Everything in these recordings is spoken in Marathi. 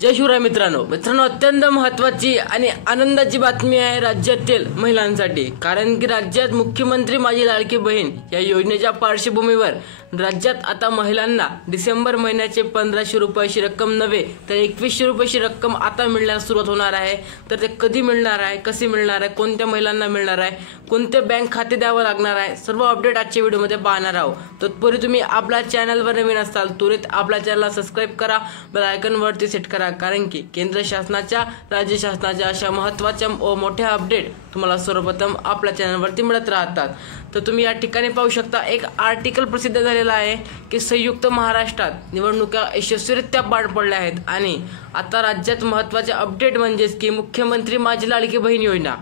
जय शिवराय मित्रांनो अत्यंत महत्त्वाची आणि आनंदाची बातमी आहे राज्यातील महिलांसाठी। कारण की राज्यात मुख्यमंत्री माझी लाडकी बहीण या योजनेच्या पार्श्वभूमीवर राज्यात आता महिलांना डिसेंबर महिन्याचे 1500 रुपयाची रक्कम नव्हे तर 2100 रुपयाची रक्कम आता मिळण्यास सुरुवात होणार आहे। तर ते कधी मिळणार आहे, कशी मिळणार आहे, कोणत्या महिलांना मिळणार आहे, कोणते बँक खाते द्यावं लागणार आहे, सर्व अपडेट आजच्या व्हिडिओमध्ये पाहणार आहोत। तत्पूर्वी तुम्ही आपल्या चॅनलवर नवीन असाल त्वरित आपल्या चॅनलला सबस्क्राइब करा, बेल आयकॉन वरती सेट करा, कारण की केंद्र शासनाच्या राज्य शासनाच्या अशा महत्त्वाच्या व मोठ्या अपडेट तुम्हाला सर्वप्रथम आपल्या चॅनलवरती मिळत राहतात। तर तुम्ही या ठिकाणी पाहू शकता एक आर्टिकल प्रसिद्ध झालेला आहे की संयुक्त महाराष्ट्रात निवडणुका यशस्वीरित्या पार पडल्या आहेत आणि आता राज्यात महत्त्वाचे अपडेट म्हणजे की मुख्यमंत्री माझी लाडकी बहीण योजना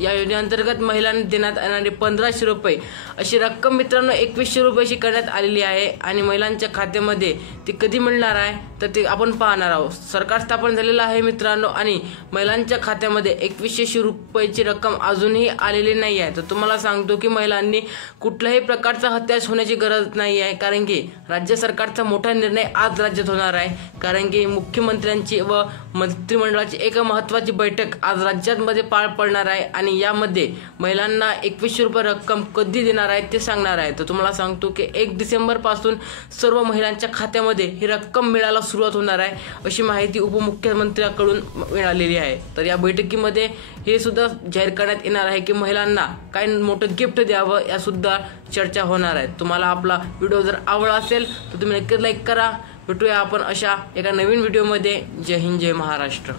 या योजनेअंतर्गत महिलांना देण्यात येणारे 1500 रुपये अशी रक्कम मित्रांनो 2100 रुपयाची करण्यात आलेली आहे आणि महिलांच्या खात्यामध्ये ती कधी मिळणार आहे तर ते आपण पाहणार आहोत। सरकार स्थापन झालेलं आहे मित्रांनो आणि महिलांच्या खात्यामध्ये 2100 रुपयाची रक्कम अजूनही आलेली नाही आहे। तर तुम्हाला सांगतो की महिलांनी कुठल्याही प्रकारचा हत्यास होण्याची गरज नाही आहे, कारण की राज्य सरकारचा मोठा निर्णय आज राज्यात होणार आहे। कारण की मुख्यमंत्र्यांची व मंत्रिमंडळाची एक महत्त्वाची बैठक आज राज्यामध्ये पार पडणार आहे आणि यामध्ये महिलांना 2100 रुपये रक्कम कधी देणार आहे ते सांगणार आहे। तर तुम्हाला सांगतो की 1 डिसेंबर पासून सर्व महिलांच्या खात्यामध्ये ही रक्कम मिळायला सुरुवात होणार आहे अशी माहिती उपमुख्यमंत्र्यांकडून मिळालेली आहे। तर या बैठकीमध्ये हे सुद्धा जाहीर करण्यात येणार आहे की महिलांना काय मोठं गिफ्ट द्यावं या सुद्धा चर्चा होणार आहे। तुम्हाला आपला व्हिडिओ जर आवडला असेल तर तुम्ही नक्की लाईक करा। भेटूया आपण अशा एका नवीन व्हिडिओमध्ये। जय हिंद, जय महाराष्ट्र।